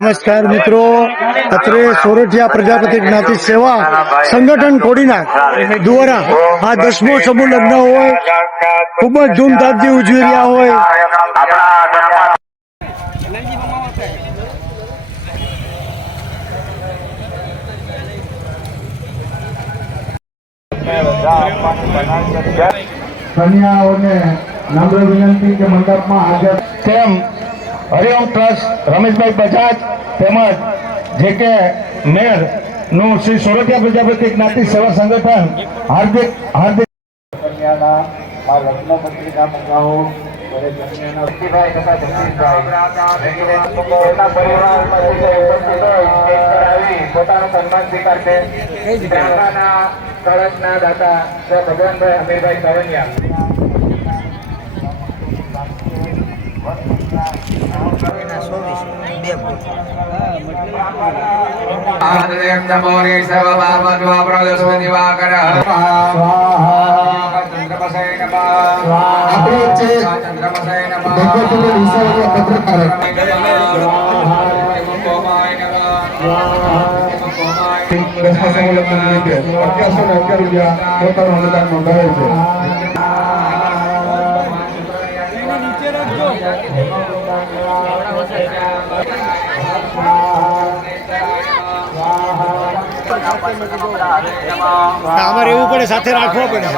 નમસ્કાર મિત્રો, અત્રે સોરઠિયા પ્રજાપતિ જ્ઞાતિ સેવા સંગઠન કોડીનાર દ્વારા આ 10મો સમૂહ લગ્ન હોય ખૂબ જ ધૂમધામથી ઉજવી રહ્યા હોય. કન્યાઓને નમ્ર વિનંતી કે મંડપમાં હાજર તેમ હરિઓમ ટ્રસ્ટ રમેશભાઈ બજાજ તેમજ જે કે મેયર નું શ્રી સોરઠિયા પ્રજાપતિ જ્ઞાતિ સેવા સંગઠન હાર્દિક કન્યાના આ લગ્ન પત્રિકા મંગાવો પોતાનો સન્માન સ્વીકારશે કળશના દાતા ભગવાનભાઈ અમીરભાઈ કવનિયા. અમારે એવું પડે, સાથે રાખવો પડે.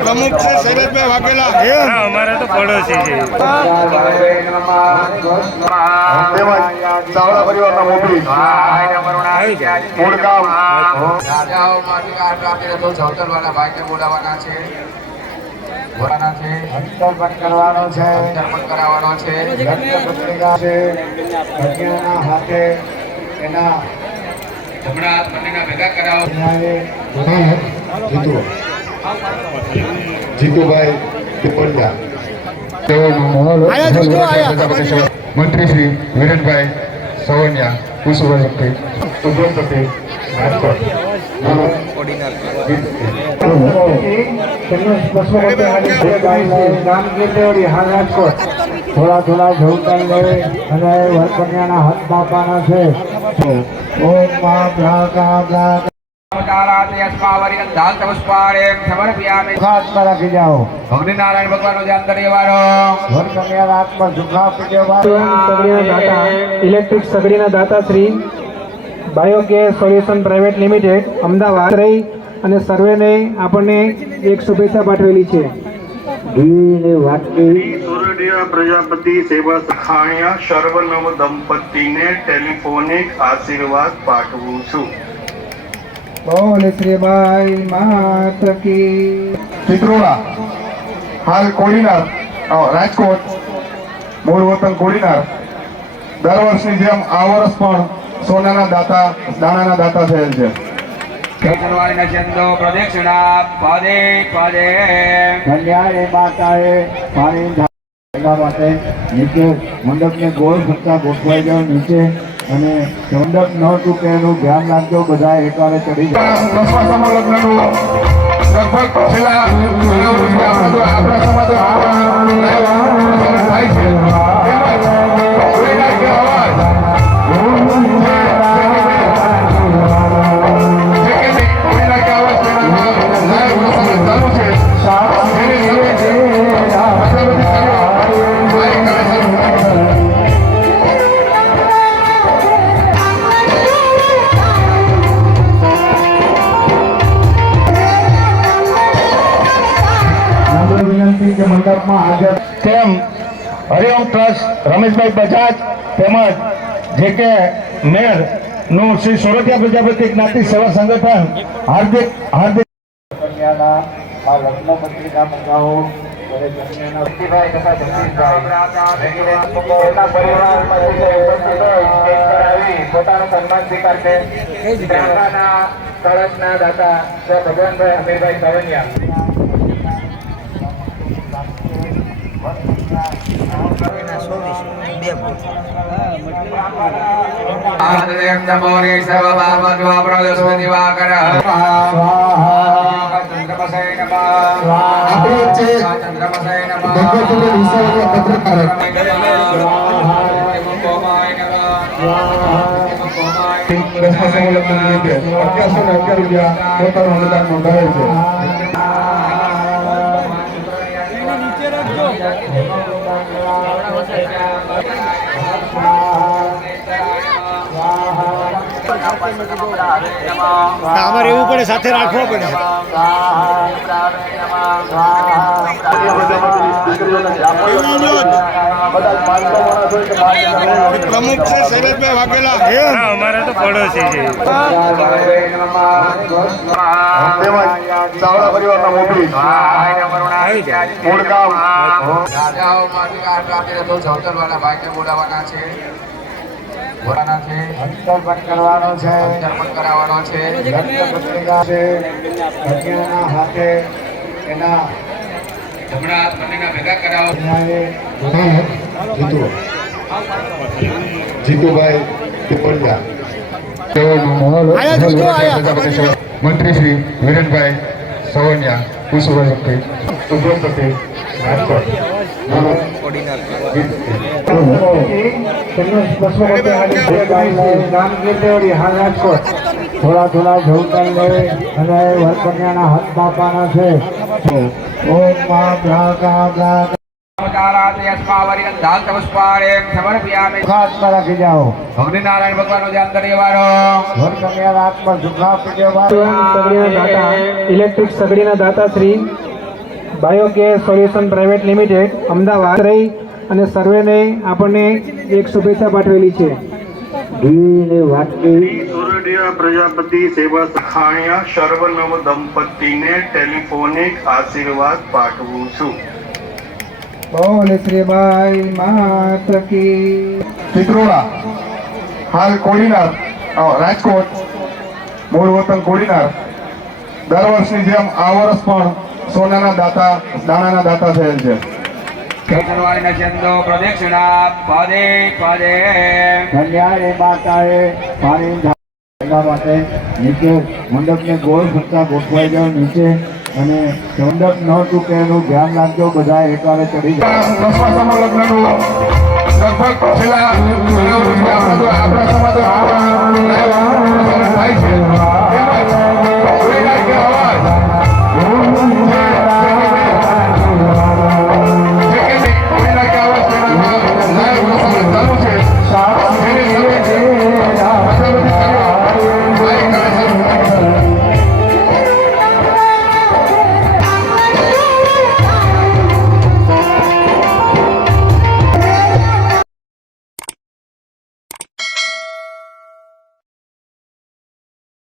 પ્રમુખ છે શૈલેષભાઈ વાઘેલા, અમારે તો પડોશી છે. ચાવડા પરિવારના મોભી બોલાવાના છે, અંતર પણ કરવાનો છે, કરાવવાનો છે. કન્યાના હાથે એના જમણા હાથ બંનેના ભેગા કરાવો. જીતુભાઈ ટિપ્પણિયા, મંત્રી શ્રી વિરેનભાઈ સવનિયા, કુસુભાઈ ઉદ્યોગપતિ રાજકોટ. થોડા થોડા જવતાઈ લે અને કન્યાના હાથ બાપાના છે. રાખી જાઓ. નારાયણ ભગવાન નો ધ્યાન કરી ઇલેક્ટ્રિક સગડીના દાતા Shri biogas solution private limited Ahmedabad રહી અને સર્વેને આપણને એક શુભેચ્છા પાઠવેલી છે. સોરઠિયા પ્રજાપતિ સેવા સખાણિયા સર્વનવ દંપતીને ટેલિફોનિક આશીર્વાદ પાઠવું છું. બોલ શ્રીબાઈ માત કી. ચિત્રોડા હાલ કોડીનાર રાજકોટ, મૂળ વતન કોડીનાર. દર વર્ષની જેમ આ વર્ષ પણ સોનાના દાતા દાણાના દાતા થયેલ છે. કન્યાએ માતાએ પાણી માટે નીચે મંડપને ગોળ ફરતા ગોઠવાઈ જાઓ નીચે, અને મંડપ ન તૂટે એનું ધ્યાન રાખજો. બધા એકવારે ચડી જાય. લગભગ છેલ્લા આપણા સમાજ મંડપમાં હાજર તેમ હરિઓમ ટ્રસ્ટ રમેશભાઈ બજાજ તેમજ જે કે મેયર નું શ્રી સોરઠિયા પ્રજાપતિ જ્ઞાતિ સેવા સંગઠન હાર્દિક કન્યાના આ લગ્ન પત્રિકા મંગાવો. પોતાનો સન્માન સ્વીકારશે. કળશના દાતા ભગવાનભાઈ અમીરભાઈ કવનિયા. ચંદ્રમસેન આપણી વચ્ચે ભગવતીબેન વિસાવડિયા પત્રકાર દસમા સમૂહ લગ્ન નિમિત્તે 1111 રૂપિયા પોતાનું અનુદાન નોંધાવેલ છે. અમારે એવું પડે સાથે રાખવો પડે. પ્રમુખ છે શૈલેષભાઈ વાઘેલા. અમારે તો પડોશી છે. તેમજ ચાવડા પરિવારના મોભી મૂળ ગામ અંતર પણ કરવાનો છે, લગ્ન પત્રિકા છે, કન્યાના હાથે એના જીતુભાઈ પીપળિયા મંત્રી શ્રી વિરેનભાઈ સવનિયા કુશુભાઈ ઉદ્યોગપતિ રાજકોટ થોડા થોડા જવતન લઈ અને વરકન્યાના હાથ બાપાના છે. ઓમ મા પ્રાગા રાખી જાઓ. નારાયણ ભગવાન નું ધ્યાન કરી વાળો વરકન્યાના હાથમાં સુખા આપી સગડીના દાતા ઇલેક્ટ્રિક સગડીના દાતા Shri biogas solution private limited Ahmedabad રહી અને સર્વેને આપણને એક શુભેચ્છા પાઠવેલી છે. સોરઠિયા પ્રજાપતિ સેવા સખાણિયા સર્વનવ દંપતીને ટેલિફોનિક આશીર્વાદ પાઠવું છું. બોલ શ્રીબાઈ માત કી. ચિત્રોડા હાલ કોડીનાર રાજકોટ મૂળ વતન કોડીનાર દર વર્ષની જેમ આ વર્ષ પણ સોનાના દાતા દાણાના દાતા થયેલ છે. પ્રદક્ષિણા પદે પદે કન્યાએ માતાએ પાણી ઢાળવા માટે નીચે મંડપને ગોળ ફરતા ગોઠવાઈ જાઓ નીચે અને મંડપ ન તૂટે એનું ધ્યાન રાખજો. બધા એકવારે ચડી જાય. દસમા સમૂહ લગ્નનું લગભગ છેલ્લા આપણા સમાજ થાય છે.